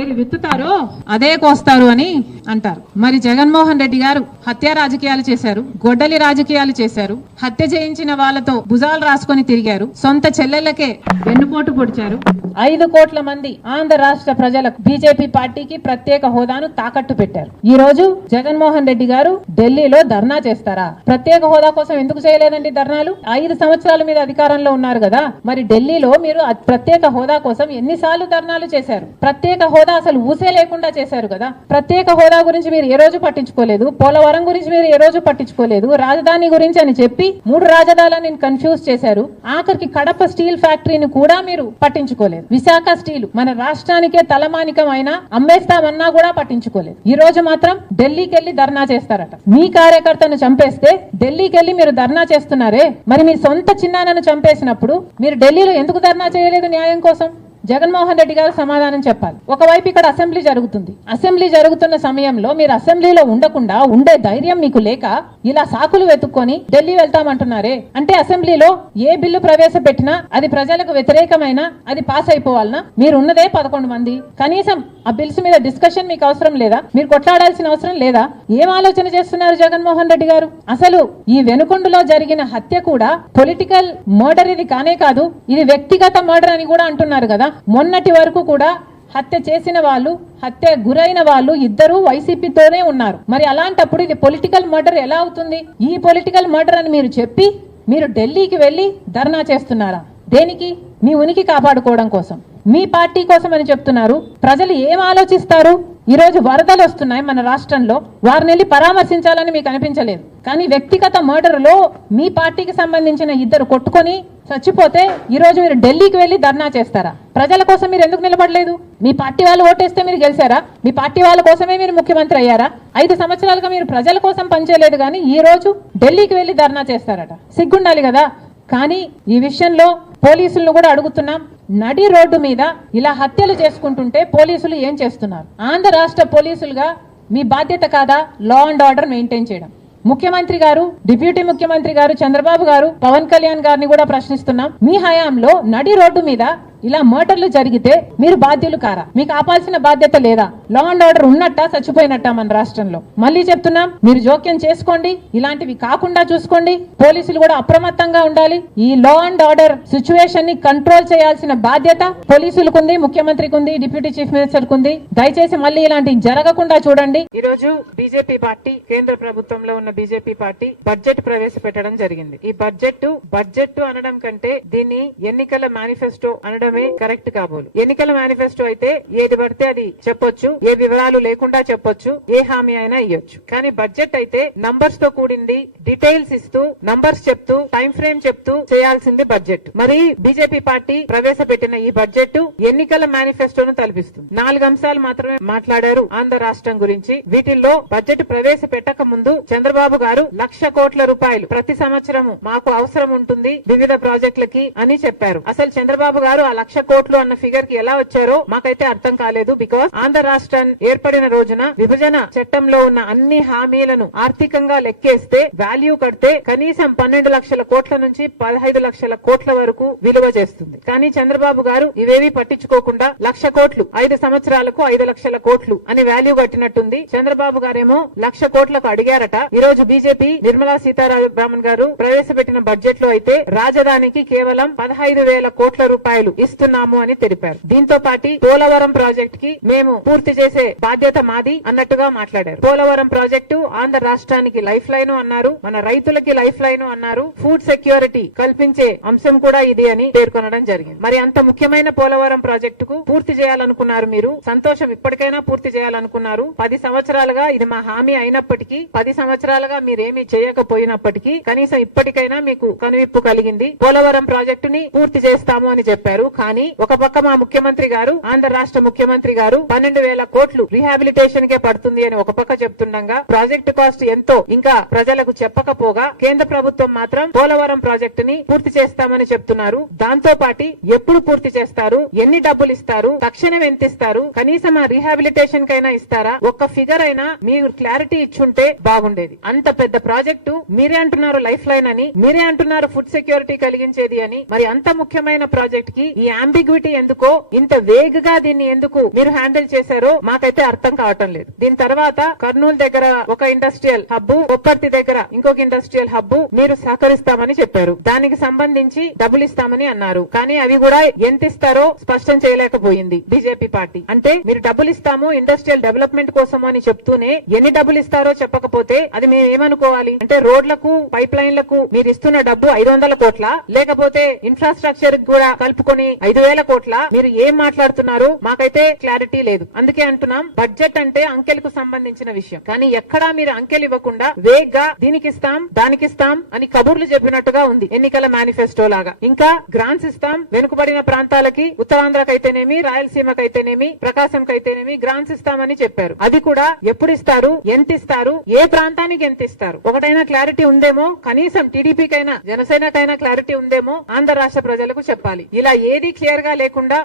ఏది విత్తుతారో అదే కోస్తారు అని అంటారు. మరి జగన్మోహన్ రెడ్డి గారు హత్య రాజకీయాలు చేశారు, గొడ్డలి రాజకీయాలు చేశారు, హత్య చేయించిన వాళ్ళతో భుజాలు రాసుకొని తిరిగారు, సొంత చెల్లెళ్లకే వెన్నుపోటు పొడిచారు. 5 కోట్ల మంది ఆంధ్ర రాష్ట్ర ప్రజలకు బీజేపీ పార్టీకి ప్రత్యేక హోదాను తాకట్టు పెట్టారు. ఈ రోజు జగన్మోహన్ రెడ్డి గారు ఢిల్లీలో ధర్నా చేస్తారా? ప్రత్యేక హోదా కోసం ఎందుకు చేయలేదండి ధర్నాలు? 5 సంవత్సరాల మీద అధికారంలో ఉన్నారు కదా, మరి ఢిల్లీలో మీరు ప్రత్యేక హోదా కోసం ఎన్నిసార్లు ధర్నాలు చేశారు? ప్రత్యేక హోదా అసలు ఊసే లేకుండా చేశారు కదా. ప్రత్యేక హోదా గురించి మీరు ఏ రోజు పట్టించుకోలేదు, పోలవరం గురించి మీరు ఏ రోజు పట్టించుకోలేదు, రాజధాని గురించి అని చెప్పి 3 రాజధానులను కన్ఫ్యూజ్ చేశారు. ఆఖరికి కడప స్టీల్ ఫ్యాక్టరీని కూడా మీరు పట్టించుకోలేదు. విశాఖ స్టీల్ మన రాష్ట్రానికే తలమానికం అయినా అమ్మేస్తామన్నా కూడా పట్టించుకోలేదు. ఈ రోజు మాత్రం ఢిల్లీకి వెళ్లి ధర్నా చేస్తారట. మీ కార్యకర్తను చంపేస్తే ఢిల్లీకి వెళ్లి మీరు ధర్నా చేస్తున్నారే, మరి మీ సొంత చిన్నాన్నను చంపేసినప్పుడు మీరు ఢిల్లీలో ఎందుకు ధర్నా చేయలేదు న్యాయం కోసం? జగన్మోహన్ రెడ్డి గారు సమాధానం చెప్పాలి. ఒకవైపు ఇక్కడ అసెంబ్లీ జరుగుతుంది, అసెంబ్లీ జరుగుతున్న సమయంలో మీరు అసెంబ్లీలో ఉండకుండా ఉండే ధైర్యం మీకు లేక ఇలా సాకులు వెతుక్కొని ఢిల్లీ వెళ్తామంటున్నారే, అంటే అసెంబ్లీలో ఏ బిల్లు ప్రవేశపెట్టినా అది ప్రజలకు వ్యతిరేకమైన అది పాస్ అయిపోవాలనా? మీరు ఉన్నదే 11 మంది, కనీసం ఆ బిల్స్ మీద డిస్కషన్ మీకు అవసరం లేదా? మీరు కొట్లాడాల్సిన అవసరం లేదా? ఏం ఆలోచన చేస్తున్నారు జగన్మోహన్ రెడ్డి గారు? అసలు ఈ వెనుకొండలో జరిగిన హత్య కూడా పొలిటికల్ మర్డర్ ఇది కానే కాదు, ఇది వ్యక్తిగత మర్డర్ అని కూడా అంటున్నారు కదా. మొన్నటి వరకు కూడా హత్య చేసిన వాళ్ళు, హత్య గురైన వాళ్ళు ఇద్దరు వైసీపీతోనే ఉన్నారు. మరి అలాంటప్పుడు ఇది పొలిటికల్ మర్డర్ ఎలా అవుతుంది? ఈ పొలిటికల్ మర్డర్ అని మీరు చెప్పి మీరు ఢిల్లీకి వెళ్లి ధర్నా చేస్తున్నారా? దేనికి? మీ ఉనికి కాపాడుకోవడం కోసం, మీ పార్టీ కోసం అని చెప్తున్నారు. ప్రజలు ఏం ఆలోచిస్తారు? ఈ రోజు వరదలు వస్తున్నాయి మన రాష్ట్రంలో, వారిని వెళ్ళి పరామర్శించాలని మీకు అనిపించలేదు, కానీ వ్యక్తిగత మర్డర్లో మీ పార్టీకి సంబంధించిన ఇద్దరు కొట్టుకొని చచ్చిపోతే ఈ రోజు మీరు ఢిల్లీకి వెళ్లి ధర్నా చేస్తారా? ప్రజల కోసం మీరు ఎందుకు నిలబడలేదు? మీ పార్టీ వాళ్ళు ఓటేస్తే మీరు గెలిచారా? మీ పార్టీ వాళ్ళ కోసమే మీరు ముఖ్యమంత్రి అయ్యారా? 5 సంవత్సరాలుగా మీరు ప్రజల కోసం పనిచేయలేదు, కానీ ఈ రోజు ఢిల్లీకి వెళ్లి ధర్నా చేస్తారట. సిగ్గుండాలి కదా. కానీ ఈ విషయంలో పోలీసులను కూడా అడుగుతున్నాం, నడి రోడ్డు మీద ఇలా హత్యలు చేసుకుంటుంటే పోలీసులు ఏం చేస్తున్నారు? ఆంధ్ర రాష్ట్ర పోలీసులుగా మీ బాధ్యత కాదా లా అండ్ ఆర్డర్ మెయింటైన్ చేయడం? ముఖ్యమంత్రి గారు, డిప్యూటీ ముఖ్యమంత్రి గారు చంద్రబాబు గారు, పవన్ కళ్యాణ్ గారిని కూడా ప్రశ్నిస్తున్నాం, మీ హయాంలో నడి రోడ్డు మీద ఇలా మర్డర్లు జరిగితే మీరు బాధ్యులు కారా? మీకు ఆపాల్సిన బాధ్యత లేదా? లా అండ్ ఆర్డర్ ఉన్నట్టా చచ్చిపోయినట్టా మన రాష్ట్రంలో? మళ్ళీ చెప్తున్నాం, మీరు జోక్యం చేసుకోండి, ఇలాంటివి కాకుండా చూసుకోండి. పోలీసులు కూడా అప్రమత్తంగా ఉండాలి. ఈ లా అండ్ ఆర్డర్ సిచ్యువేషన్ ని కంట్రోల్ చేయాల్సిన బాధ్యత పోలీసులకు ఉంది, ముఖ్యమంత్రికి ఉంది, డిప్యూటీ చీఫ్ మినిస్టర్ కు ఉంది. దయచేసి మళ్ళీ ఇలాంటివి జరగకుండా చూడండి. ఈ రోజు బీజేపీ పార్టీ, కేంద్ర ప్రభుత్వంలో ఉన్న బీజేపీ పార్టీ బడ్జెట్ ప్రవేశపెట్టడం జరిగింది. ఈ బడ్జెట్ అనడం కంటే దీన్ని ఎన్నికల మేనిఫెస్టో అనడం కరెక్ట్ కాబోలు. ఎన్నికల మేనిఫెస్టో అయితే ఏది పడితే అది చెప్పొచ్చు, ఏ వివరాలు లేకుండా చెప్పొచ్చు, ఏ హామీ అయినా ఇవ్వచ్చు. కానీ బడ్జెట్ అయితే నంబర్స్ తో కూడింది, డీటెయిల్స్ ఇస్తూ, నంబర్స్ చెప్తూ, టైం ఫ్రేమ్ చెప్తూ చేయాల్సింది బడ్జెట్. మరి బీజేపీ పార్టీ ప్రవేశపెట్టిన ఈ బడ్జెట్ ఎన్నికల మేనిఫెస్టోను తలపిస్తుంది. 4 అంశాలు మాత్రమే మాట్లాడారు ఆంధ్ర రాష్ట్రం గురించి. వీటిల్లో బడ్జెట్ ప్రవేశపెట్టక ముందు చంద్రబాబు గారు 1,00,000 కోట్ల రూపాయలు ప్రతి సంవత్సరము మాకు అవసరం ఉంటుంది వివిధ ప్రాజెక్టులకి అని చెప్పారు. అసలు చంద్రబాబు గారు 1,00,000 కోట్లు అన్న ఫిగర్ కి ఎలా వచ్చారో మాకైతే అర్థం కాలేదు. బికాస్ ఆంధ్ర రాష్ట్రం ఏర్పడిన రోజున విభజన చట్టంలో ఉన్న అన్ని హామీలను ఆర్థికంగా లెక్కేస్తే, వాల్యూ కడితే కనీసం 12 లక్షల కోట్ల నుంచి 15 లక్షల కోట్ల వరకు విలువ చేస్తుంది. కానీ చంద్రబాబు గారు ఇవేవి పట్టించుకోకుండా 1,00,000 కోట్లు 5 సంవత్సరాలకు 5 లక్షల కోట్లు అని వాల్యూ కట్టినట్టుంది. చంద్రబాబు గారేమో 1,00,000 కోట్లకు అడిగారట. ఈ రోజు బీజేపీ నిర్మలా సీతారామన్ గారు ప్రవేశపెట్టిన బడ్జెట్ లో అయితే రాజధానికి కేవలం 15,000 కోట్ల రూపాయలు ఇస్తున్నాము అని తెలిపారు. దీంతో పాటు పోలవరం ప్రాజెక్ట్ కి మేము పూర్తి చేసే బాధ్యత మాది అన్నట్టుగా మాట్లాడారు. పోలవరం ప్రాజెక్టు ఆంధ్ర రాష్ట్రానికి లైఫ్ లైన్ అన్నారు, మన రైతులకి లైఫ్ లైన్ అన్నారు, ఫుడ్ సెక్యూరిటీ కల్పించే అంశం కూడా ఇది అని పేర్కొనడం జరిగింది. మరి అంత ముఖ్యమైన పోలవరం ప్రాజెక్టుకు పూర్తి చేయాలనుకున్నారు మీరు, సంతోషం, ఇప్పటికైనా పూర్తి చేయాలనుకున్నారు. 10 సంవత్సరాలుగా ఇది మా హామీ అయినప్పటికీ, 10 సంవత్సరాలుగా మీరేమీ చేయకపోయినప్పటికీ కనీసం ఇప్పటికైనా మీకు కనువిప్పు కలిగింది. పోలవరం ప్రాజెక్టుని పూర్తి చేస్తాము అని చెప్పారు. కానీ ఒక పక్క మా ముఖ్యమంత్రి గారు, ఆంధ్ర రాష్ట్ర ముఖ్యమంత్రి గారు 12,000 కోట్లు రీహాబిలిటేషన్ కే పడుతుంది అని ఒక పక్క చెప్తుండగా, ప్రాజెక్టు కాస్ట్ ఎంతో ఇంకా ప్రజలకు చెప్పకపోగా కేంద్ర ప్రభుత్వం మాత్రం పోలవరం ప్రాజెక్టుని పూర్తి చేస్తామని చెప్తున్నారు. దాంతో పాటు ఎప్పుడు పూర్తి చేస్తారు, ఎన్ని డబ్బులు ఇస్తారు, తక్షణం ఎంత ఇస్తారు, కనీసం ఆ రీహాబిలిటేషన్ కైనా ఇస్తారా? ఒక్క ఫిగర్ అయినా మీరు క్లారిటీ ఇచ్చుంటే బాగుండేది. అంత పెద్ద ప్రాజెక్టు మీరే అంటున్నారు లైఫ్ లైన్ అని, మీరే అంటున్నారు ఫుడ్ సెక్యూరిటీ కలిగించేది అని. మరి అంత ముఖ్యమైన ప్రాజెక్ట్ కి ఈ అంబిగ్విటీ ఎందుకో, ఇంత వేగ్ గా దీన్ని ఎందుకు మీరు హ్యాండిల్ చేశారో మాకైతే అర్థం కావటం లేదు. దీని తర్వాత కర్నూలు దగ్గర ఒక ఇండస్ట్రియల్ హబ్, కొప్పర్తి దగ్గర ఇంకొక ఇండస్ట్రియల్ హబ్ మీరు సహకరిస్తామని చెప్పారు. దానికి సంబంధించి డబ్బులు ఇస్తామని అన్నారు. కానీ అవి కూడా ఎంత ఇస్తారో స్పష్టం చేయలేకపోయింది బీజేపీ పార్టీ. అంటే మీరు డబ్బులు ఇస్తాము ఇండస్ట్రియల్ డెవలప్మెంట్ కోసం అని చెప్తూనే ఎన్ని డబ్బులు ఇస్తారో చెప్పకపోతే అది మేము ఏమనుకోవాలి? అంటే రోడ్లకు, పైప్ లైన్లకు మీరు ఇస్తున్న డబ్బు 500 కోట్ల, లేకపోతే ఇన్ఫ్రాస్ట్రక్చర్ కూడా కలుపుకొని 5,000 కోట్ల? మీరు ఏం మాట్లాడుతున్నారు? మాకైతే క్లారిటీ లేదు. అందుకే అంటున్నాం, బడ్జెట్ అంటే అంకెలకు సంబంధించిన విషయం. కానీ ఎక్కడా మీరు అంకెలు ఇవ్వకుండా వేగ్ గా దీనికిస్తాం దానికిస్తాం అని కబుర్లు చెప్పినట్టుగా ఉంది, ఎన్నికల మేనిఫెస్టో లాగా. ఇంకా గ్రాంట్స్ ఇస్తాం వెనుకబడిన ప్రాంతాలకి, ఉత్తరాంధ్రకైతేనేమి, రాయలసీమకైతేనేమి, ప్రకాశంకైతేనేమి గ్రాంట్స్ ఇస్తామని చెప్పారు. అది కూడా ఎప్పుడు ఇస్తారు, ఎంత ఇస్తారు, ఏ ప్రాంతానికి ఎంత ఇస్తారు, ఒకటైనా క్లారిటీ ఉందేమో. కనీసం టీడీపీకైనా జనసేనకైనా క్లారిటీ ఉందేమో ఆంధ్ర రాష్ట్ర ప్రజలకు చెప్పాలి. ఇలా ఏది క్లియర్ గా లేకుండా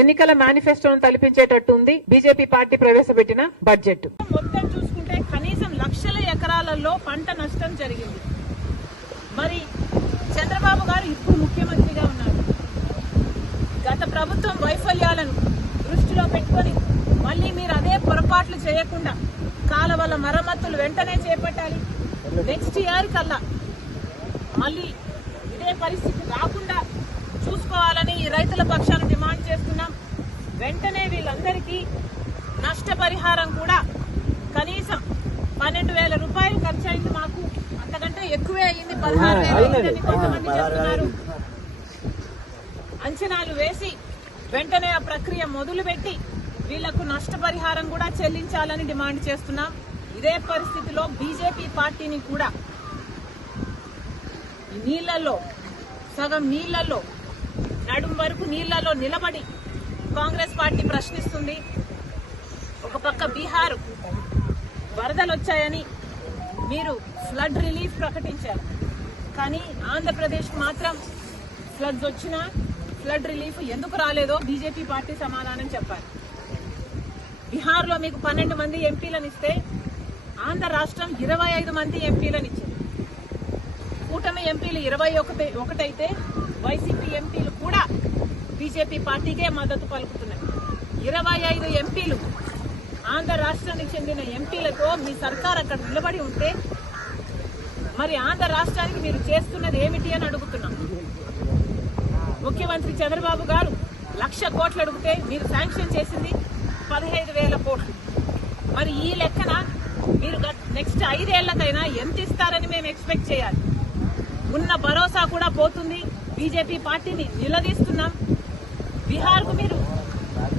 ఎన్నికల మేనిఫెస్టోను తలపించేటట్టు ఉంది బీజేపీ పార్టీ ప్రవేశపెట్టిన బడ్జెట్. మొత్తం చూసుకుంటే కనీసం లక్షల ఎకరాలలో పంట నష్టం జరిగింది. మరి చంద్రబాబు గారు ఇప్పుడు ముఖ్యమంత్రిగా ఉన్నారు. గత ప్రభుత్వం వైఫల్యాలను దృష్టిలో పెట్టుకొని మళ్ళీ మీరు అదే పొరపాట్లు చేయకుండా కాలువల మరమ్మతులు వెంటనే చేపట్టాలి. నెక్స్ట్ ఇయర్ కల్లా మళ్ళీ ఇదే పరిస్థితి రాకుండా చూసుకోవాలని ఈ రైతుల పక్షాన డిమాండ్ చేస్తున్నాం. వెంటనే వీళ్ళందరికీ నష్టపరిహారం కూడా కనీసం 12,000 రూపాయలు ఖర్చు అయింది. మాకు అంతకంటే ఎక్కువే అయింది, 16,000 కొంతమంది చెప్తున్నారు. అంచనాలు వేసి వెంటనే ఆ ప్రక్రియ మొదలుపెట్టి వీళ్లకు నష్టపరిహారం కూడా చెల్లించాలని డిమాండ్ చేస్తున్నాం. ఇదే పరిస్థితిలో బీజేపీ పార్టీని కూడా నీళ్లలో, సగం నీళ్లలో, నడుం వరకు నీళ్లలో నిలబడి కాంగ్రెస్ పార్టీ ప్రశ్నిస్తుంది. ఒక పక్క బీహార్ వరదలు వచ్చాయని మీరు ఫ్లడ్ రిలీఫ్ ప్రకటించారు. కానీ ఆంధ్రప్రదేశ్ మాత్రం ఫ్లడ్స్ వచ్చినా ఫ్లడ్ రిలీఫ్ ఎందుకు రాలేదో బీజేపీ పార్టీ సమాధానం చెప్పాలి. బీహార్లో మీకు 12 మంది ఎంపీలను ఇస్తే ఆంధ్ర రాష్ట్రం 25 మంది ఎంపీలను ఇచ్చింది. కూటమి ఎంపీలు 21 అయితే వైసీపీ ఎంపీలు కూడా బీజేపీ పార్టీకే మద్దతు పలుకుతున్నారు. 25 ఎంపీలు ఆంధ్ర రాష్ట్రానికి చెందిన ఎంపీలతో మీ సర్కార్ అక్కడ నిలబడి ఉంటే మరి ఆంధ్ర రాష్ట్రానికి మీరు చేస్తున్నది ఏమిటి అని అడుగుతున్నాం. ముఖ్యమంత్రి చంద్రబాబు గారు 1,00,000 కోట్లు అడిగితే మీరు శాంక్షన్ చేసింది 15,000 కోట్లు. మరి ఈ లెక్కన మీరు నెక్స్ట్ 5 ఏళ్లకైనా ఎంత ఇస్తారని మేము ఎక్స్పెక్ట్ చేయాలి. ఉన్న భరోసా కూడా పోతుంది. బీజేపీ పార్టీని నిలదీస్తున్నాం. బీహార్కు మీరు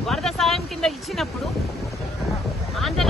వరద సాయం కింద ఇచ్చినప్పుడు ఆంధ్ర